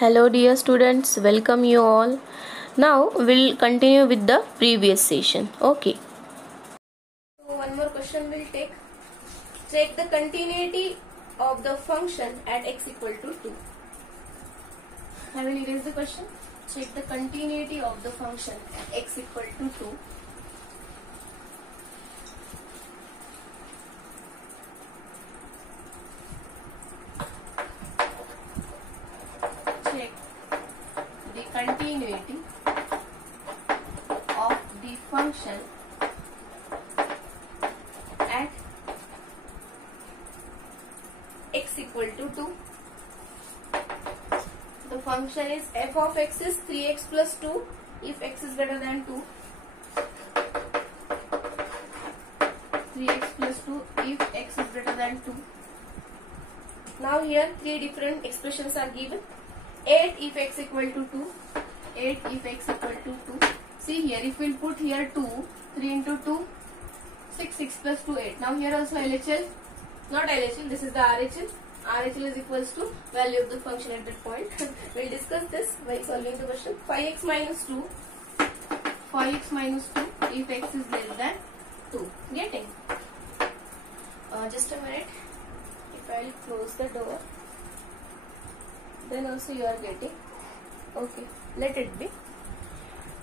Hello dear students, welcome you all. Now we'll continue with the previous session. Okay. So one more question we'll take. Check the continuity of the function at x equal to 2. I will erase the question. Check the continuity of the function at x equal to 2. Check the continuity of the function at x equal to 2. The function is f of x is 3x plus 2 if x is greater than 2. 3x plus 2 if x is greater than 2. Now here three different expressions are given. 8 if x equal to 2. 8 if x equal to 2. See here, if we will put here 2, 3 into 2, 6, 6 plus 2, 8. Now here also LHL, not LHL, this is the RHL. RHL is equals to value of the function at that point. We'll discuss this while solving the question. 5x minus 2. 5x minus 2 if x is less than 2. Getting? Just a minute. If I will close the door, then also you are getting. Okay, let it be.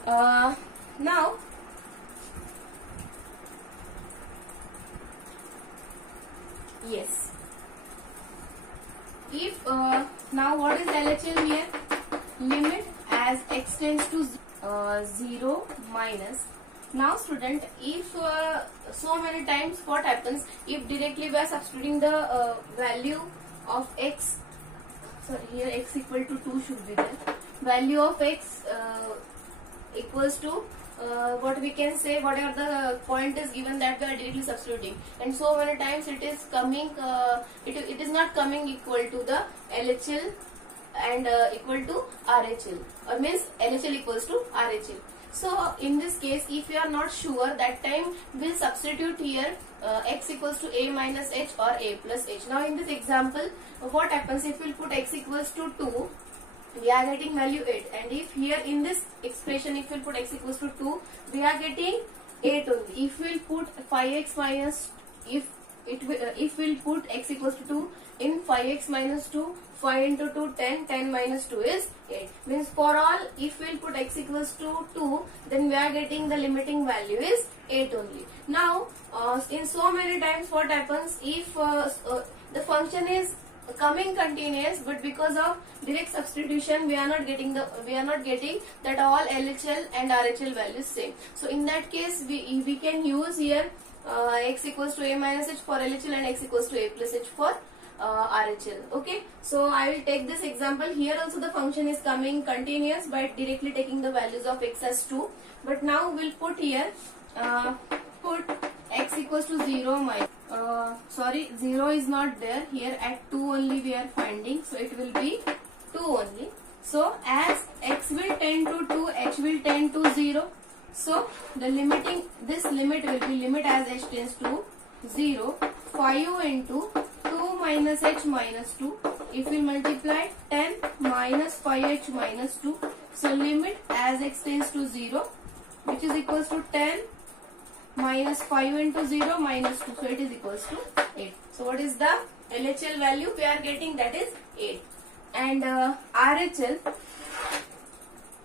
Now, yes. If now what is LHL here? Limit as x tends to 0 minus. Now student, if so many times what happens, if directly we are substituting the value of x, sorry here x equal to 2 should be there, value of x equals to what we can say, whatever the point is given, that we are directly substituting, and so many times it is coming, it is not coming equal to the LHL and equal to RHL, or means LHL equals to RHL. So in this case, if you are not sure, that time we will substitute here x equals to a minus h or a plus h. Now in this example, what happens, if we will put x equals to 2, we are getting value 8, and if here in this expression, if we will put x equals to 2, we are getting 8 only. If we will put 5x minus, if we will put x equals to 2 in 5x minus 2, 5 into 2 10, 10 minus 2 is 8. Means for all, if we will put x equals to 2, then we are getting the limiting value is 8 only. Now in so many times what happens, if the function is coming continuous, but because of direct substitution we are not getting that all LHL and RHL values same. So in that case we can use here x equals to a minus h for LHL and x equals to a plus h for RHL. Okay, so I will take this example. Here also the function is coming continuous by directly taking the values of x as 2, but now we'll put here put x equals to 0 minus 0 is not there here, at 2 only we are finding, so it will be 2 only. So as x will tend to 2, h will tend to 0, so the limiting, this limit will be limit as h tends to 0, 5 into 2 minus h minus 2. If we multiply 10 minus 5h minus 2, so limit as x tends to 0, which is equals to 10 minus 5 into 0 minus 2, so it is equals to 8. So what is the LHL value we are getting? That is 8. And RHL,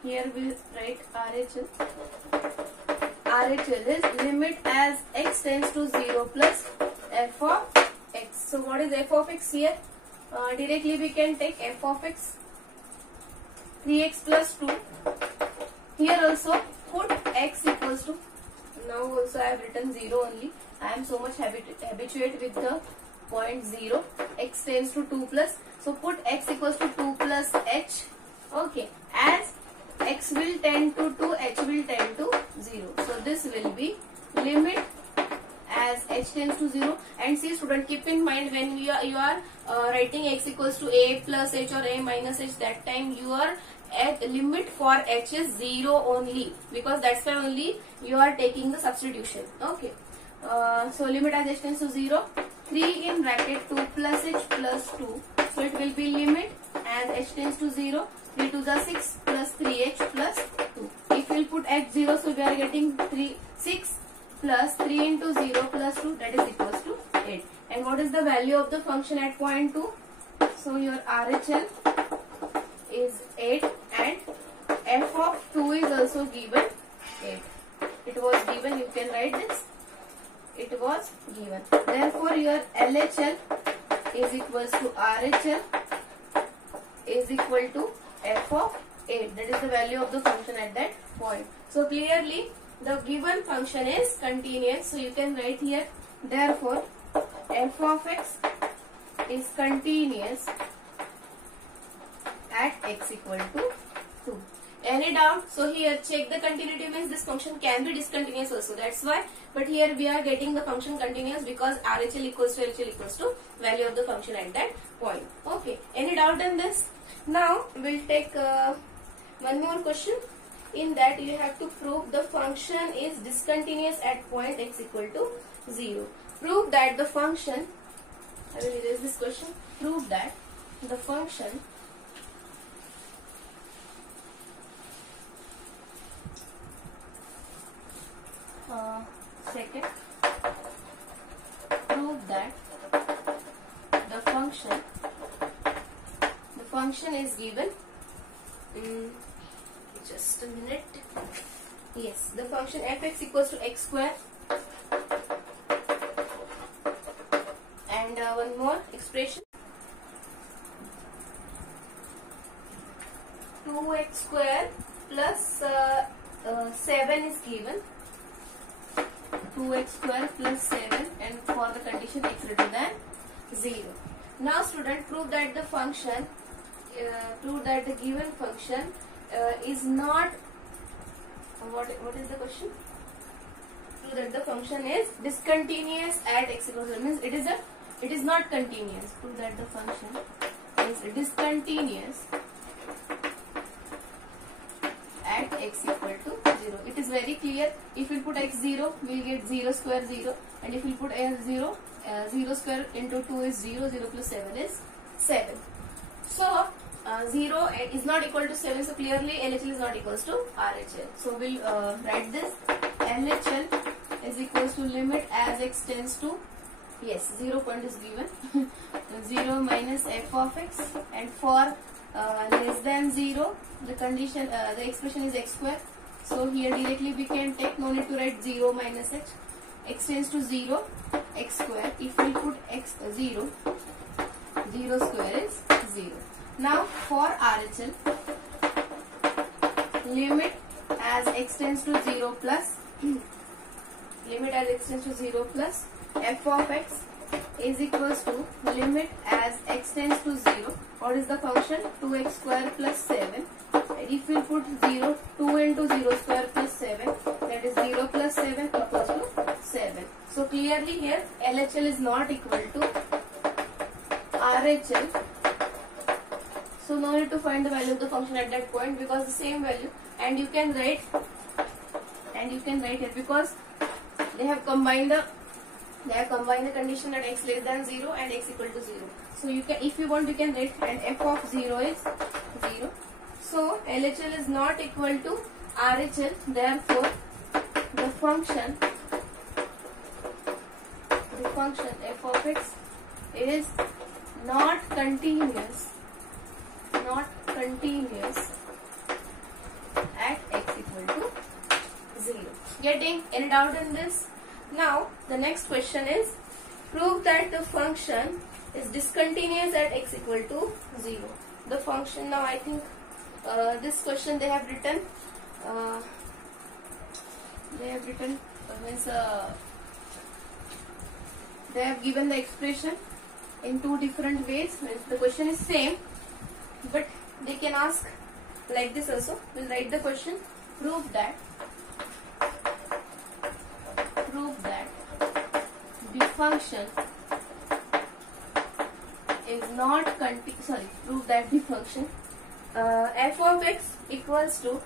here we write RHL. RHL is limit as x tends to 0 plus f of x. So what is f of x here? Directly we can take f of x 3x plus 2. Here also put x equals to, now also I have written 0 only. I am so much habituated with the point 0. X tends to 2 plus. So put x equals to 2 plus h. Okay. As x will tend to 2, h will tend to 0. So this will be limit as h tends to 0. And see student, keep in mind when you are writing x equals to a plus h or a minus h, that time you are at limit for h is 0 only, because that's why only you are taking the substitution. Okay. So limit as h tends to 0, 3 in bracket 2 plus h plus 2. So it will be limit as h tends to 0, 3 to the 6 plus 3x plus 2. If we'll put x 0, so we are getting 6 plus 3 into 0 plus 2, that is equals to 8. And what is the value of the function at point 2? So your RHL is 8 and f of 2 is also given 8. It was given, you can write this. It was given. Therefore your LHL is equals to RHL is equal to f of 8. That is the value of the function at that point. So clearly the given function is continuous. So you can write here, therefore f of x is continuous at x equal to 2. Any doubt? So here check the continuity means this function can be discontinuous also. That's why. But here we are getting the function continuous because RHL equals to LHL equals to value of the function at that point. Okay. Any doubt in this? Now we'll take one more question. In that you have to prove the function is discontinuous at point x equal to 0. Prove that the function, I will erase this question. Prove that the function second, prove that the function is given just a minute. Yes, the function fx equals to x square, and one more expression, 2x square plus 7 is given. 2x square plus 7, and for the condition x greater than 0. Now student, prove that the function, prove that the given function is not, what is the question? Prove that the function is discontinuous at x equals to 0. Means it is not continuous. Prove that the function is discontinuous at x equal to 0. It is very clear. If we put x 0, we will get 0 square 0, and if we put x 0, 0 square into 2 is 0, 0 plus 7 is 7. So 0 is not equal to 7, so clearly LHL is not equals to RHL. So we'll write this, LHL is equals to limit as x tends to, yes, 0 point is given, 0 minus f of x, and for less than 0, the condition, the expression is x square. So here directly we can take, no need to write 0 minus x tends to 0, x square. If we put x 0, 0 square is 0. Now for RHL, limit as x tends to 0 plus, limit as x tends to 0 plus f of x is equals to limit as x tends to 0. What is the function? 2x square plus 7. If we put 0, 2 into 0 square plus 7, that is 0 plus 7 equals to 7. So clearly here LHL is not equal to RHL. So no need to find the value of the function at that point because the same value, and you can write here because they have combined the condition at x less than 0 and x equal to 0. So you can, if you want, you can write, and f of 0 is 0. So LHL is not equal to RHL. Therefore, the function f of x is not continuous at x equal to 0. Getting any doubt in this? Now the next question is, prove that the function is discontinuous at x equal to 0. The function, now I think this question they have written means they have given the expression in two different ways. Means the question is same, but they can ask like this also. We'll write the question, prove that the function is not prove that the function f of x equals to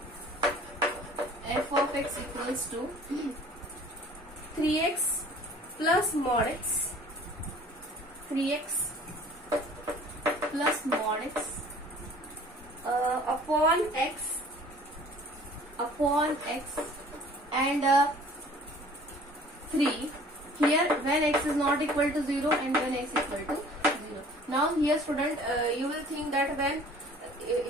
3x plus mod x, 3x plus mod x upon x and 3 here when x is not equal to 0 and when x equal to 0. Now here student, you will think that when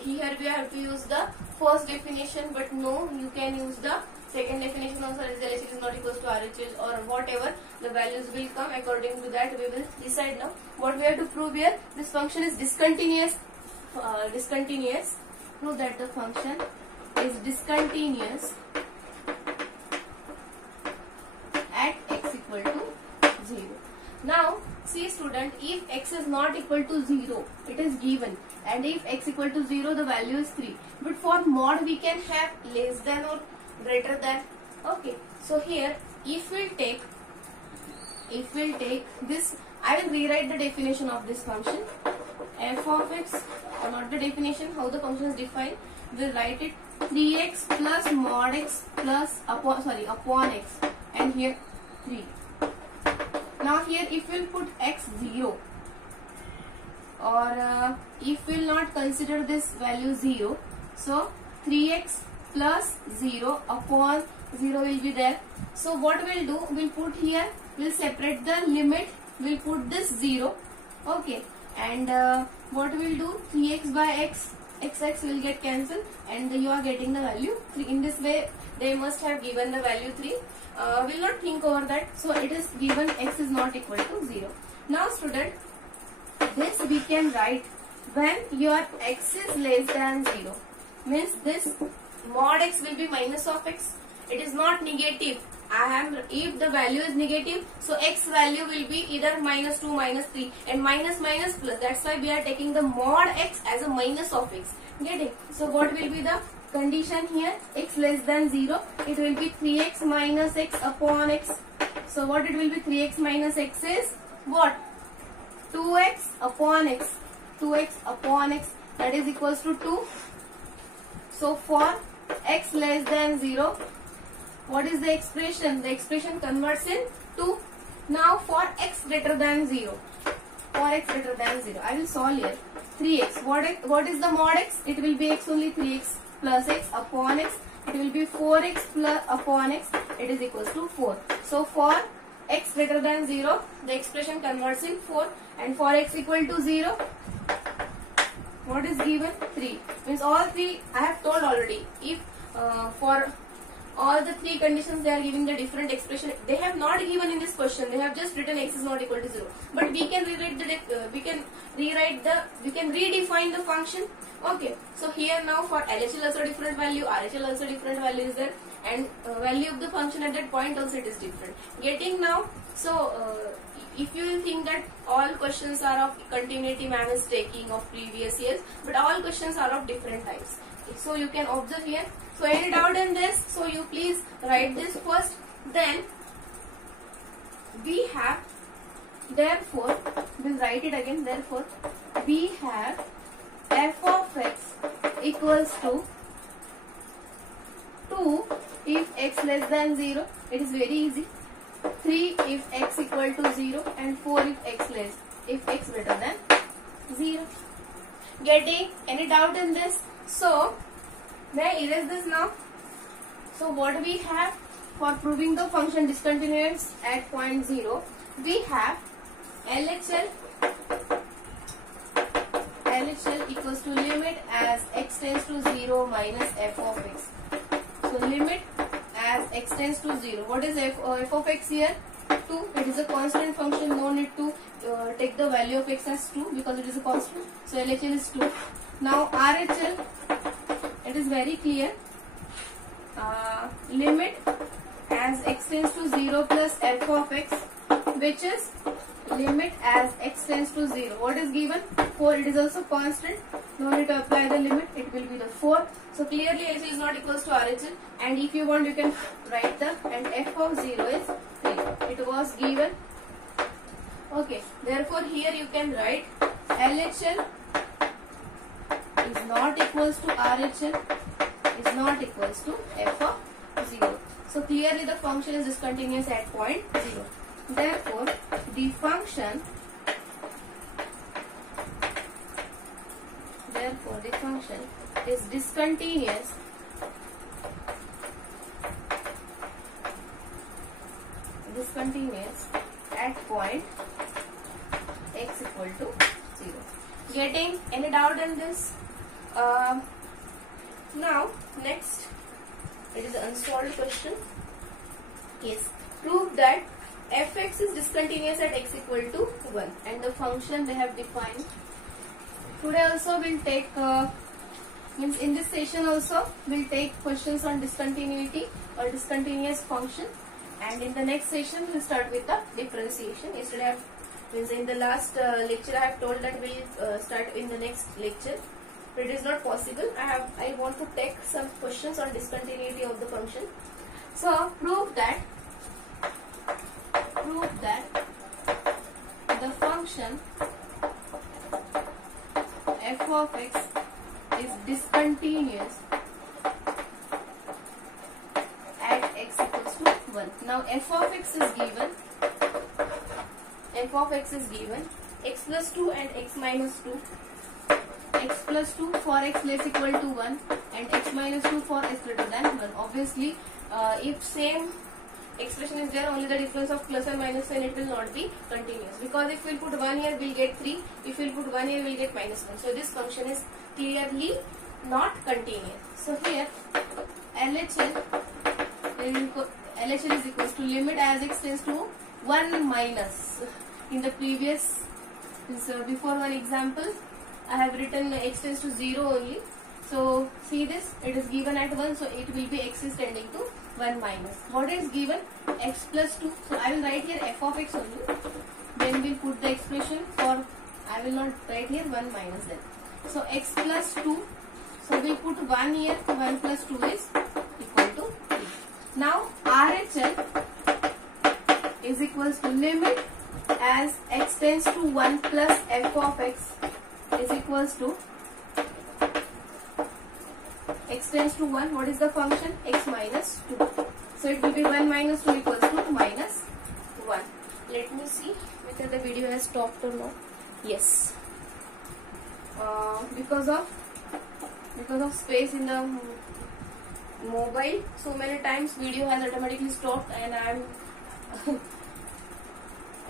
here we have to use the first definition, but no, you can use the second definition also, as LHS is not equals to RHS or whatever the values will come. According to that we will decide. Now what we have to prove here, this function is discontinuous. Prove that the function is discontinuous at x equal to 0. Now see student, if x is not equal to 0, it is given, and if x equal to 0, the value is 3. But for mod we can have less than or greater than. Okay, so here if we'll take this, I will rewrite the definition of this function. F of x, or not the definition, how the function is defined, we'll write it 3x plus mod x plus upon x, and here 3. Now here if we'll put x 0, or if we'll not consider this value 0, so 3x plus 0 upon 0 will be there. So what we'll do, we'll put here, we'll separate the limit, we'll put this 0, okay, and what we'll do, 3x by x will get cancelled, and you are getting the value 3. In this way they must have given the value 3. We'll not think over that. So it is given x is not equal to 0. Now student, this we can write when your x is less than 0. Means this mod x will be minus of x. It is not negative. If the value is negative, so x value will be either minus 2, minus 3, and minus minus plus. That's why we are taking the mod x as a minus of x. Getting? So what will be the condition here? X less than 0. It will be 3x minus x upon x. So what it will be? 3x minus x is what? 2x upon x. 2x upon x, that is equals to 2. So for x less than 0, what is the expression? The expression converts in 2. Now for x greater than 0. For x greater than 0, I will solve here. 3x. What is the mod x? It will be x only 3x plus x upon x. It will be 4x plus upon x. It is equals to 4. So for x greater than 0, the expression converts in 4. And for x equal to 0, what is given? 3. Means all 3 I have told already. If for all the 3 conditions they are giving the different expression. They have not given in this question. They have just written x is not equal to 0. But we can rewrite we can redefine the function. Okay. So here now for LHL also different value, RHL also different value is there, and value of the function at that point also it is different. Getting now. So if you will think that all questions are of continuity man is taking of previous years, but all questions are of different types. So you can observe here. So any doubt in this? So you please write this first. Then we have, therefore, we'll write it again. Therefore, we have f of x equals to 2 if x less than 0. It is very easy. 3 if x equal to 0, and 4 if x greater than 0. Getting? Any doubt in this? So may I erase this now? So what we have for proving the function discontinuous at point 0, we have LHL equals to limit as x tends to 0 minus f of x. So limit as x tends to 0. What is f of x here? 2. It is a constant function. No need to take the value of x as 2 because it is a constant. So LHL is 2. Now RHL, it is very clear. Limit as x tends to 0 plus f of x, which is limit as x tends to 0. What is given? 4. It is also constant. No need to apply the limit. It will be the 4. So clearly LHL is not equals to RHL. And if you want, you can write the, and f of 0 is 3. It was given. Okay. Therefore here you can write LHL is not equals to RHL is not equals to f of 0. So clearly the function is discontinuous at point 0. Therefore the function is discontinuous at point x equal to 0. Getting any doubt in this? Now next, it is an unsolved question. Yes, prove that fx is discontinuous at x equal to 1 and the function they have defined. Today also we'll take means in this session also we'll take questions on discontinuity or discontinuous function, and in the next session we'll start with the differentiation. Yesterday means in the last lecture I have told that we'll start in the next lecture, but it is not possible. I want to take some questions on discontinuity of the function. So prove that the function f of x is discontinuous at x equals to 1. Now f of x is given x plus 2 and x minus 2. X plus 2 for x less equal to 1 and x minus 2 for x greater than 1. Obviously, if same expression is there, only the difference of plus and minus sign, it will not be continuous, because if we put 1 here, we'll get 3. If we put 1 here, we'll get minus 1. So this function is clearly not continuous. So here LHL is equals to limit as x tends to 1 minus. In the previous, before one example, I have written x tends to 0 only. So see this, it is given at 1, so it will be x is tending to 1 minus. What is given? X plus 2. So I will write here f of x only. Then we'll put the expression for, I will not write here 1 minus then. So x plus 2. So we'll put 1 here. 1 plus 2 is equal to 3. Now RHL is equals to limit as x tends to 1 plus f of x is equals to x tends to 1. What is the function? X minus 2. So it will be 1 minus 2 equals to minus 1. Let me see whether the video has stopped or not. Yes. Because of space in the mobile, so many times video has automatically stopped, and I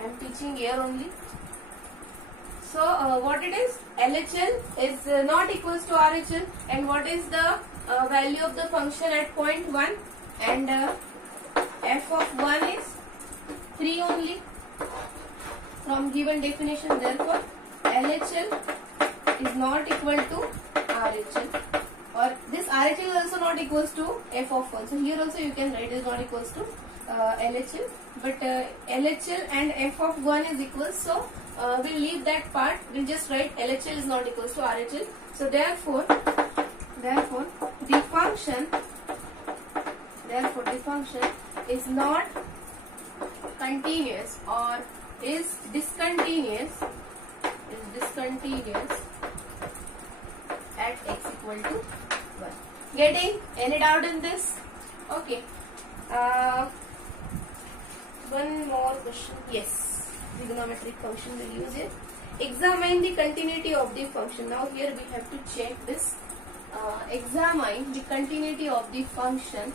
am teaching here only. So what it is? LHL is not equals to RHL, and what is the value of the function at point 1, and f of 1 is 3 only from given definition. Therefore LHL is not equal to RHL, or this RHL is also not equals to f of 1. So here also you can write it is not equals to LHL, but LHL and f of 1 is equal. So we'll leave that part. We'll just write LHL is not equals to RHL. So therefore the function is not continuous or is discontinuous at x equal to 1. Getting any doubt in this? Okay. One more question. Yes, trigonometric function we'll use it. Examine the continuity of the function. Now here we have to check this. Examine the continuity of the function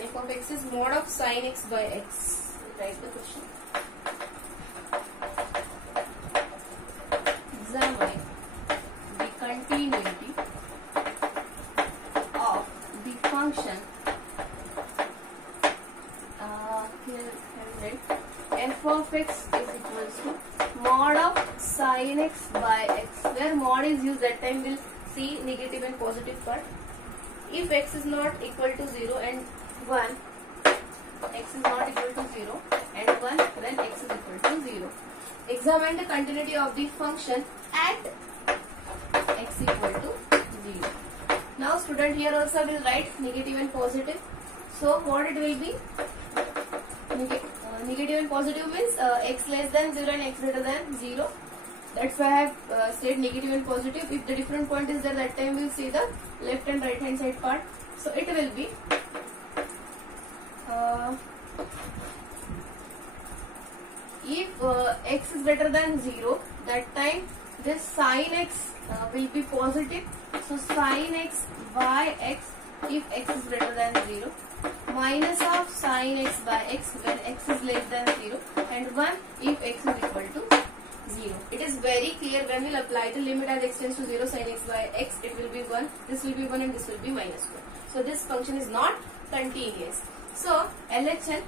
f of x is mod of sin x by x. Write the question. Examine the continuity of the function f of x is equals to mod of sin x by x. Where mod is used, that time we'll see negative and positive part. If x is not equal to 0 and 1, x is not equal to 0 and 1 when x is equal to 0. Examine the continuity of the function at x equal to 0. Now student, here also will write negative and positive. So what it will be? Negative and positive means x less than 0 and x greater than 0. That's why I have said negative and positive. If the different point is there, that time we'll see the left and right hand side part. So it will be if x is greater than 0, that time this sin x will be positive. So sin x by x if x is greater than 0, minus of sin x by x when x is less than 0, and 1 if x is equal to 0. It is very clear. When we'll apply the limit as x tends to 0, sin x by x, it will be 1, this will be 1, and this will be minus 1. So this function is not continuous. So LHL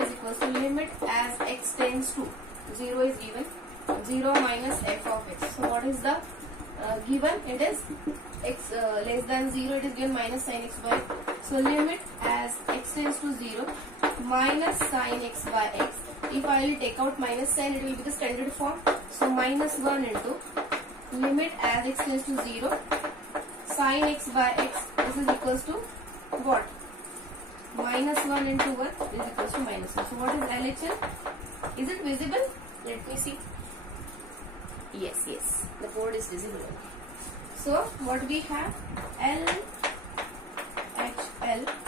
is equals to limit as x tends to 0 is given, 0 minus f of x. So what is the given? It is x less than 0, it is given minus sin x by x. So limit as x tends to 0 minus sin x by x. If I will take out minus sign, it will be the standard form. So minus 1 into limit as x tends to 0 sin x by x. This is equals to what? Minus 1 into 1 is equals to minus 1. So what is LHL? Is it visible? Let me see. Yes, the board is visible. So what we have? LHL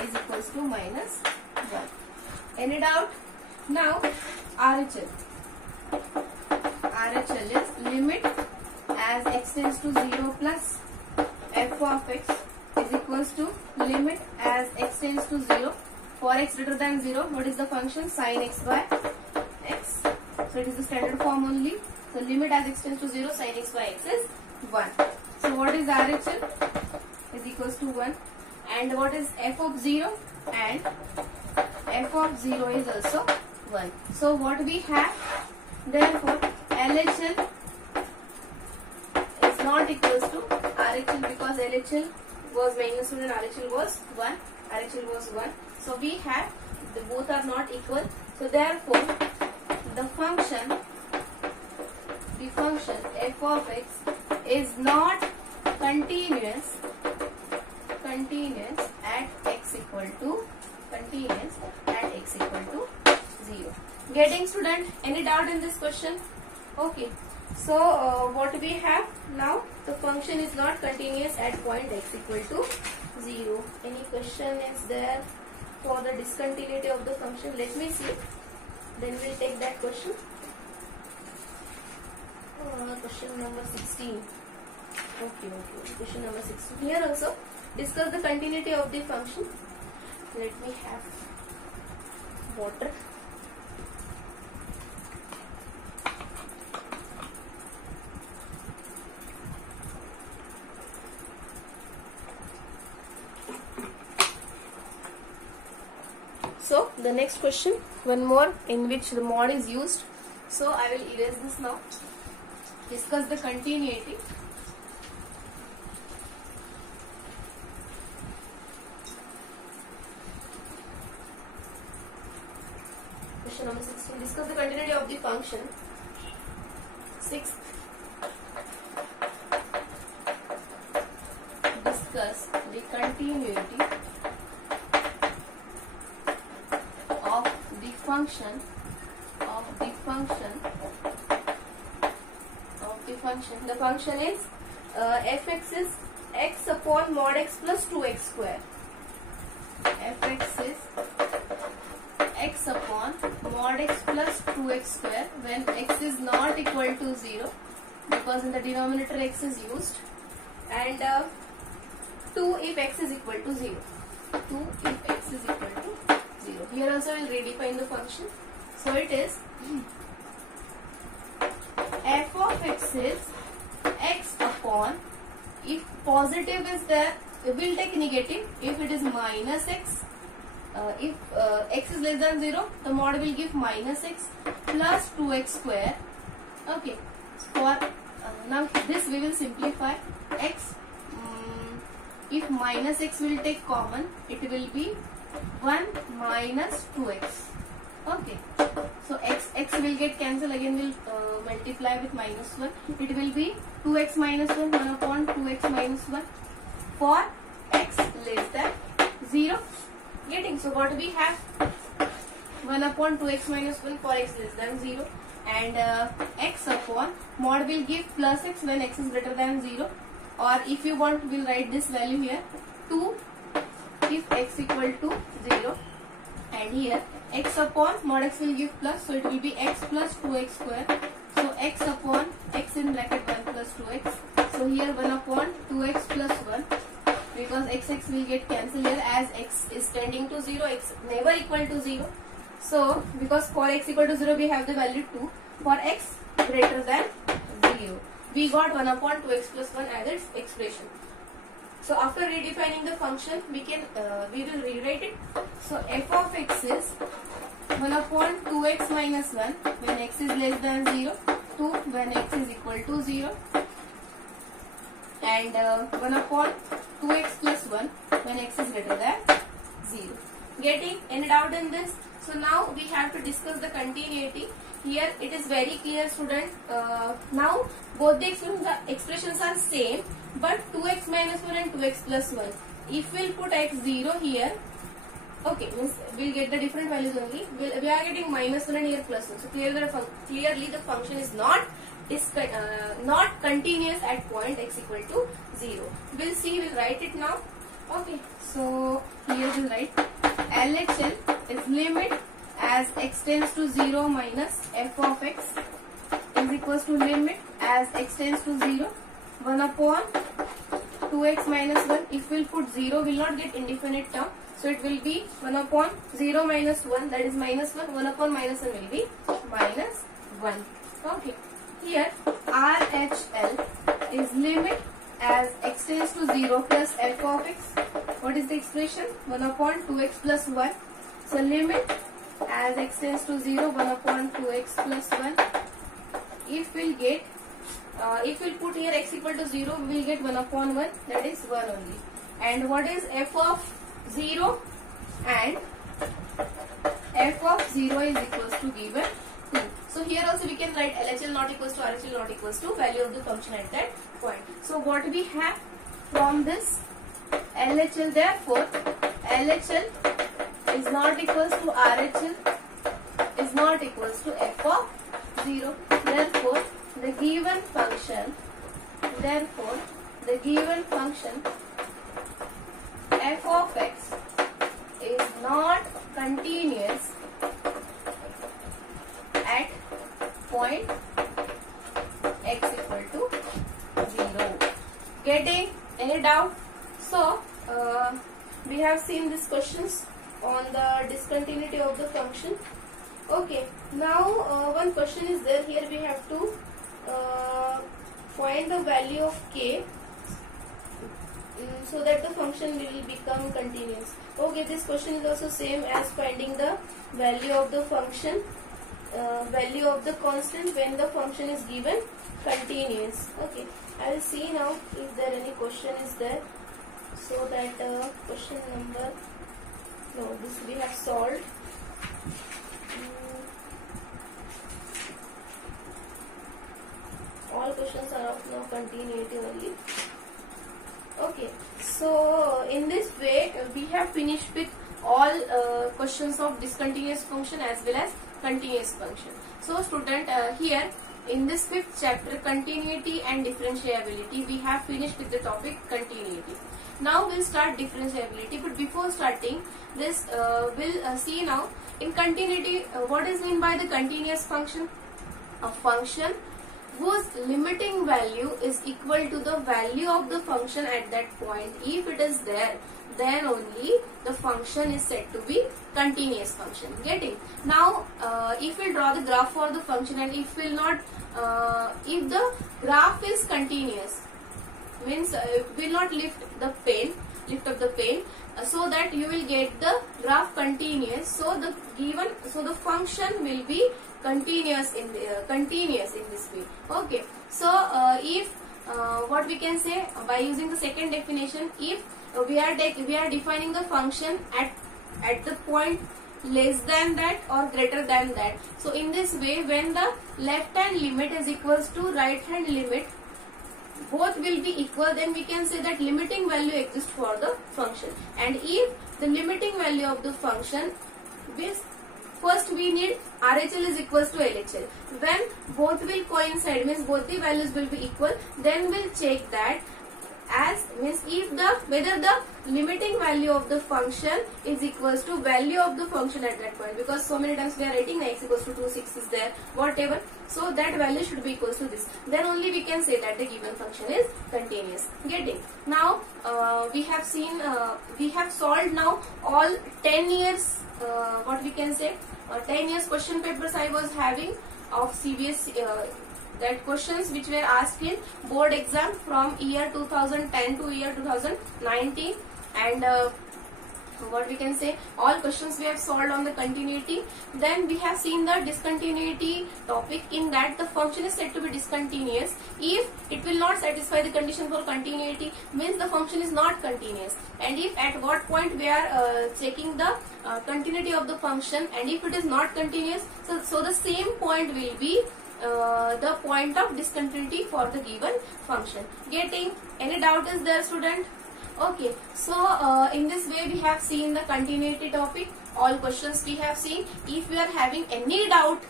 is equals to minus 1. Any doubt? Now RHL is limit as x tends to 0 plus f of x is equals to limit as x tends to 0 for x greater than 0. What is the function? Sin x by x. So it is the standard form only. So limit as x tends to 0, sin x by x is 1. So what is RHL? Is equals to 1. And what is f of 0? And f of 0 is also 1. So what we have? Therefore LHL is not equals to RHL, because LHL was minus 1 and RHL was 1. RHL was 1. So we have both are not equal. So therefore the function f of x is not continuous at x equal to 0. Getting, student? Any doubt in this question? Okay. So what we have now? The function is not continuous at point x equal to 0. Any question is there for the discontinuity of the function? Let me see. Then we'll take that question. Question number 16. Okay. Question number 16. Here also discuss the continuity of the function. Let me have water. So the next question, one more in which the mod is used. So I will erase this now. Discuss the continuity. Question number 16. Discuss the continuity of the function. 6th. Discuss the continuity of the function. The function is fx is x upon mod x plus 2x square. Fx is x upon mod x plus 2x square when x is not equal to 0, because in the denominator x is used, and 2 if x is equal to 0. 2 if x is equal to 0. Here also I will redefine the function. So it is f of x is x upon, if positive is there, we will take negative. If it is minus x, if x is less than 0, the mod will give minus x plus 2x square. Okay. For now this we will simplify. X, if minus x will take common, it will be 1 minus 2x. Okay. So x will get cancelled, again will multiply with minus 1. It will be 2x minus 1, 1 upon 2x minus 1 for x less than 0. Getting? So what we have? 1 upon 2x minus 1 for x less than 0, and x upon mod will give plus x when x is greater than 0. or if you want, we'll write this value here 2 if x equal to 0, and here x upon mod x will give plus, so it will be x plus 2x square. So x upon x in bracket 1 plus 2x. So here 1 upon 2x plus 1, because x will get cancelled here as x is tending to 0, x never equal to 0. So because for x equal to 0 we have the value 2, for x greater than 0 we got 1 upon 2x plus 1 as its expression. So after redefining the function, we will rewrite it. So f of x is 1 upon 2x minus 1 when x is less than 0, 2 when x is equal to 0, and 1 upon 2x plus 1 when x is greater than 0. Getting any doubt in this? So now we have to discuss the continuity. Here it is very clear, student. Now both the expressions are same, but 2x minus 1 and 2x plus 1. If we'll put x 0 here, okay, means we'll get the different values only. We are getting minus 1 and here plus 1. So clearly the function is not continuous at point x equal to 0. We'll see, we'll write it now. Okay, so here we'll write LHL is limit as x tends to 0 minus f of x is equals to limit as x tends to 0 1 upon 2x minus 1. If we'll put 0, we'll not get indefinite term. So it will be 1 upon 0 minus 1, that is minus 1. 1 upon minus 1 will be minus 1. Okay. Here RHL is limit as x tends to 0 plus f of x. What is the expression? 1 upon 2x plus 1. So limit as x tends to 0, 1 upon 2x plus 1. If we'll get, if we'll put here x equal to 0, we will get 1 upon 1, that is 1 only. And what is f of 0? And f of 0 is equals to given 2. So here also we can write LHL not equals to RHL not equals to value of the function at that point. So what we have from this LHL, therefore LHL is not equals to RHL is not equals to f of 0. Therefore the given function f of x is not continuous at point x equal to 0. Getting any doubt? So we have seen these questions on the discontinuity of the function. Okay, now one question is there. Here we have to find the value of k so that the function will become continuous. Okay, this question is also same as finding the value of the function, value of the constant when the function is given continuous. Okay, I will see now if there any question is there, so that question number, no, this we have solved. All questions are of now continuity only. Okay, so in this way we have finished with all questions of discontinuous function as well as continuous function. So student, here in this 5th chapter, continuity and differentiability, we have finished with the topic continuity. Now we'll start differentiability, but before starting this, we'll see now in continuity what is meant by the continuous function. A function whose limiting value is equal to the value of the function at that point. If it is there, then only the function is said to be continuous function. Getting? Now if we draw the graph for the function, and if will not, if the graph is continuous, means will not lift up the pen, so that you will get the graph continuous. So the function will be continuous in this way. Okay, so if what we can say by using the second definition, if we are defining the function at the point less than that or greater than that, so in this way when the left hand limit is equals to right hand limit, both will be equal, then we can say that limiting value exists for the function. And if the limiting value of the function, first we need RHL is equals to LHL. When both will coincide, means both the values will be equal, then we'll check that as means if whether the limiting value of the function is equals to value of the function at that point, because so many times we are writing x equals to 2, 6 is there, whatever, so that value should be equals to this, then only we can say that the given function is continuous. Getting? Now we have seen we have solved now all 10 years what we can say 10 years question papers I was having of CBSE, that questions which were asked in board exam from year 2010 to year 2019, and what we can say all questions we have solved on the continuity. Then we have seen the discontinuity topic, in that the function is said to be discontinuous if it will not satisfy the condition for continuity, means the function is not continuous, and if at what point we are checking the continuity of the function, and if it is not continuous, so the same point will be the point of discontinuity for the given function. Getting? Any doubt is there, student? Okay, so in this way we have seen the continuity topic, all questions we have seen. If you are having any doubt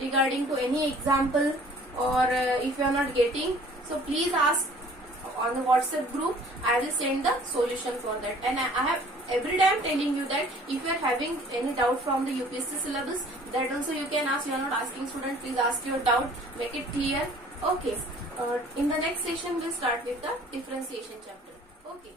regarding to any example, or if you are not getting, so please ask on the WhatsApp group. I will send the solution for that. And I have every day I am telling you that if you are having any doubt from the UPSC syllabus, that also you can ask. You are not asking, student, please ask your doubt, make it clear. Okay, in the next session we will start with the differentiation chapter. Okay.